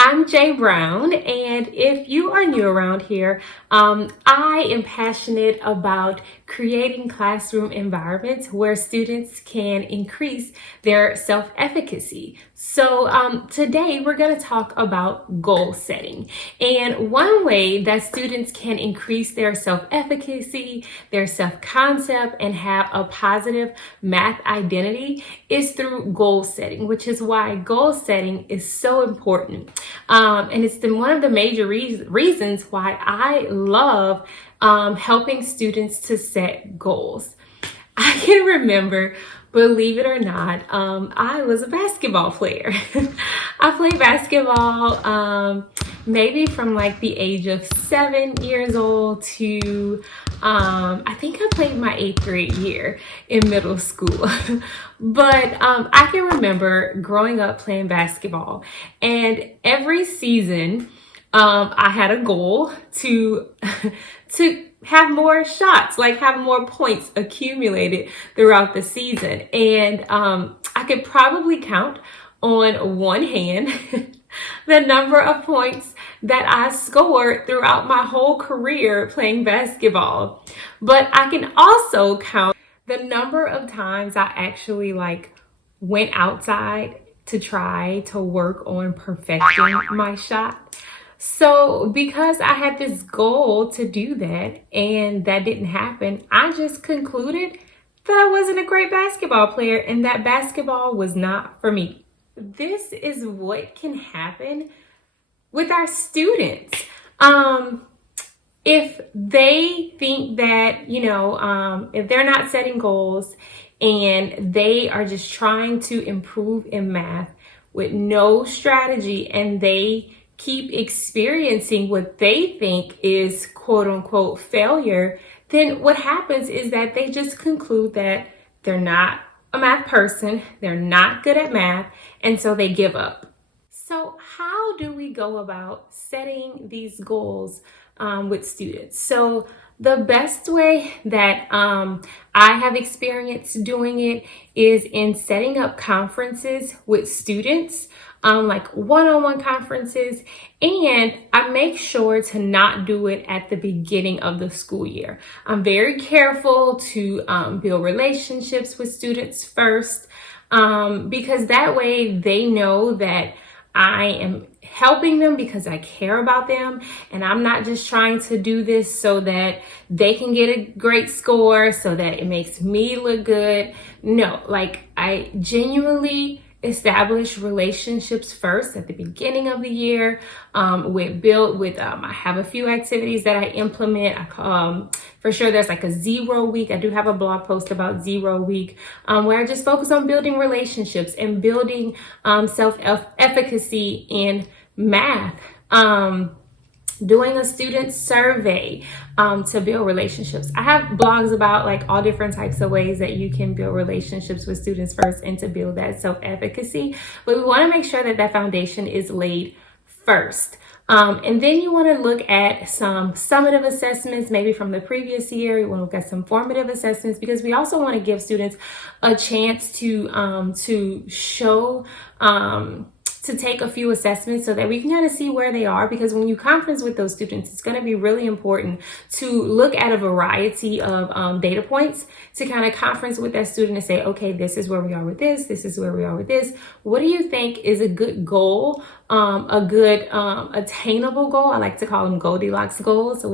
I'm Jay Brown, and if you are new around here, I am passionate about creating classroom environments where students can increase their self-efficacy. So today we're going to talk about goal setting. And one way that students can increase their self-efficacy, their self-concept, and have a positive math identity is through goal setting, which is why goal setting is so important. And it's one of the major reasons why I love helping students to set goals. I can remember, believe it or not, I was a basketball player. I played basketball maybe from like the age of 7 years old to I think I played my 8th grade year in middle school. But I can remember growing up playing basketball, and every season I had a goal to have more shots, like have more points accumulated throughout the season. And I could probably count on one hand the number of points that I scored throughout my whole career playing basketball. But I can also count the number of times I actually went outside to try to work on perfecting my shot. So because I had this goal to do that and that didn't happen, I just concluded that I wasn't a great basketball player and that basketball was not for me. This is what can happen with our students. If they think that, if they're not setting goals and they are just trying to improve in math with no strategy, and they keep experiencing what they think is quote unquote failure, then what happens is that they just conclude that they're not a math person, they're not good at math, and so they give up. So how do we go about setting these goals with students? So the best way that I have experienced doing it is in setting up conferences with students, like one-on-one conferences, and I make sure to not do it at the beginning of the school year. I'm very careful to build relationships with students first, because that way they know that I am helping them because I care about them, and I'm not just trying to do this so that they can get a great score, so that it makes me look good. No, I genuinely establish relationships first at the beginning of the year. I have a few activities that I implement. For sure, there's like a 0 week. I do have a blog post about 0 week, where I just focus on building relationships and building self-efficacy in math. Doing a student survey to build relationships. I have blogs about all different types of ways that you can build relationships with students first and to build that self-efficacy. But we want to make sure that that foundation is laid first. And then you want to look at some summative assessments, maybe from the previous year. You want to look at some formative assessments, because we also want to give students a chance to show to take a few assessments so that we can kind of see where they are. Because when you conference with those students, it's going to be really important to look at a variety of data points to kind of conference with that student and say, okay, this is where we are with this. This is where we are with this. What do you think is a good goal? A good attainable goal. I like to call them Goldilocks goals.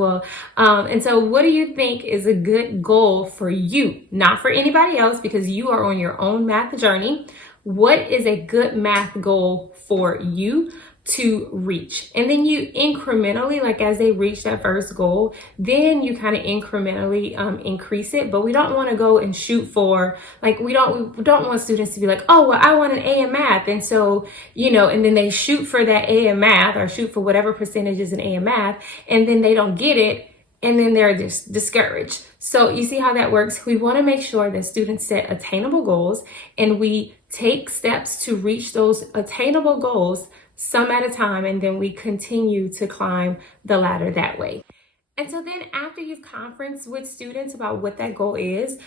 And so what do you think is a good goal for you? Not for anybody else, because you are on your own math journey. What is a good math goal for you to reach? And then you incrementally, as they reach that first goal, then you kind of incrementally increase it. But we don't want to go and shoot for, we don't want students to be like, oh, well, I want an A in math. And so, and then they shoot for that A in math, or shoot for whatever percentage is an A in math, and then they don't get it. And then they're just discouraged. So you see how that works? We want to make sure that students set attainable goals, and we take steps to reach those attainable goals, some at a time, and then we continue to climb the ladder that way. And so then after you've conferenced with students about what that goal is,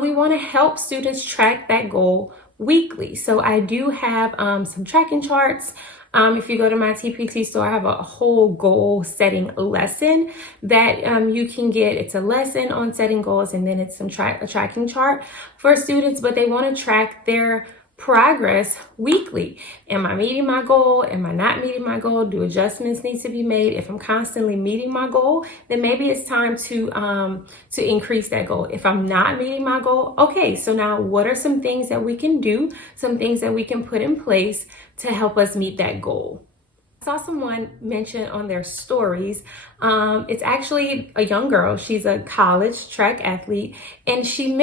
we want to help students track that goal weekly. So I do have some tracking charts. If you go to my TPT store, I have a whole goal setting lesson that you can get. It's a lesson on setting goals, and then it's a tracking chart for students, but they want to track their progress weekly. Am I meeting my goal? Am I not meeting my goal? Do adjustments need to be made? If I'm constantly meeting my goal, then maybe it's time to increase that goal. If I'm not meeting my goal, okay, so now what are some things that we can do, some things that we can put in place to help us meet that goal? I saw someone mention on their stories, it's actually a young girl. She's a college track athlete, and she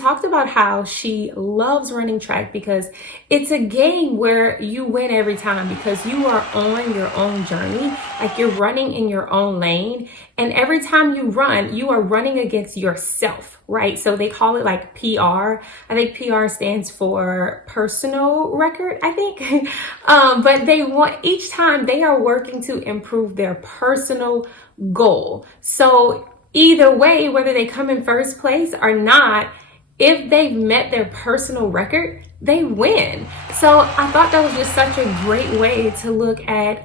talked about how she loves running track because it's a game where you win every time because you are on your own journey, like you're running in your own lane, and every time you run, you are running against yourself, right? So they call it like PR. I think PR stands for personal record, I think. But each time they are working to improve their personal goal. So either way, whether they come in first place or not, if they've met their personal record, they win. So I thought that was just such a great way to look at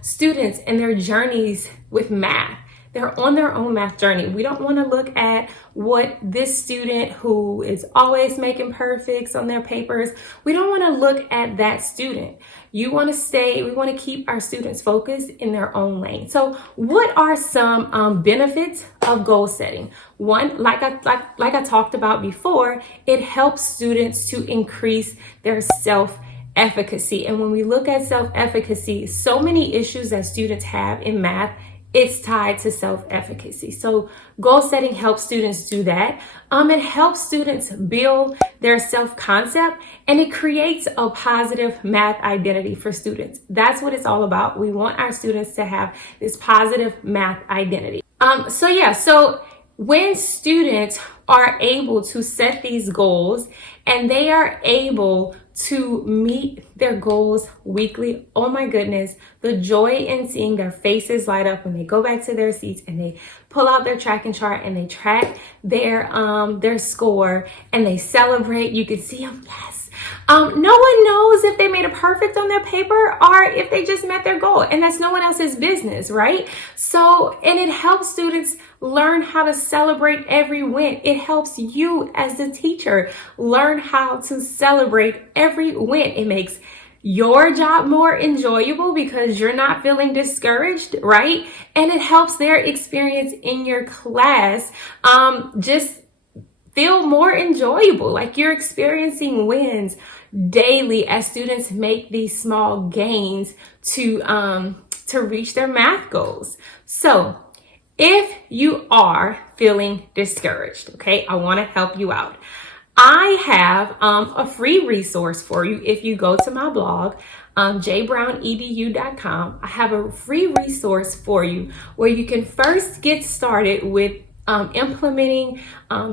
students and their journeys with math. They're on their own math journey. We don't want to look at what this student who is always making perfects on their papers, we don't want to look at that student. We want to keep our students focused in their own lane. So what are some benefits of goal setting? One, like I talked about before, it helps students to increase their self-efficacy. And when we look at self-efficacy, so many issues that students have in math, it's tied to self-efficacy. So goal setting helps students do that. It helps students build their self-concept, and it creates a positive math identity for students. That's what it's all about. We want our students to have this positive math identity. So when students are able to set these goals and they are able to meet their goals weekly, oh my goodness, the joy in seeing their faces light up when they go back to their seats and they pull out their tracking chart and they track their score and they celebrate. You can see them, yes. No one knows if they made a perfect on their paper or if they just met their goal, and that's no one else's business, right? So, and it helps students learn how to celebrate every win. It helps you as the teacher learn how to celebrate every win. It makes your job more enjoyable because you're not feeling discouraged, right? And it helps their experience in your class just feel more enjoyable, like you're experiencing wins daily as students make these small gains to reach their math goals. So if you are feeling discouraged, okay, I want to help you out. I have a free resource for you. If you go to my blog, jbrownedu.com, I have a free resource for you where you can first get started with implementing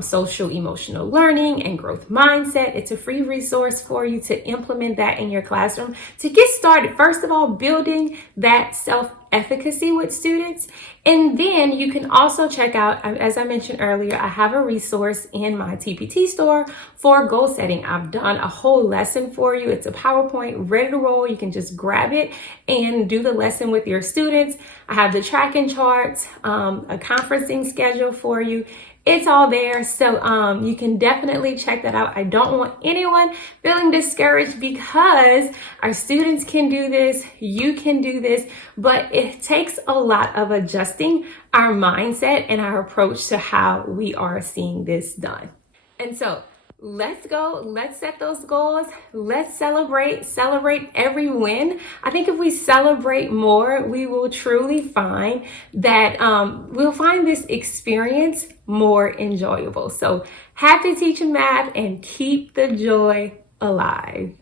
social emotional learning and growth mindset. It's a free resource for you to implement that in your classroom to get started. First of all, building that self-efficacy with students. And then you can also check out, as I mentioned earlier, I have a resource in my TPT store for goal setting. I've done a whole lesson for you. It's a PowerPoint ready to roll. You can just grab it and do the lesson with your students. I have the tracking charts, a conferencing schedule for you. It's all there, so you can definitely check that out. I don't want anyone feeling discouraged because our students can do this, you can do this, but it takes a lot of adjusting our mindset and our approach to how we are seeing this done. And so let's go, let's set those goals, let's celebrate every win. I think if we celebrate more, we will truly find that we'll find this experience more enjoyable. So happy teaching math and keep the joy alive.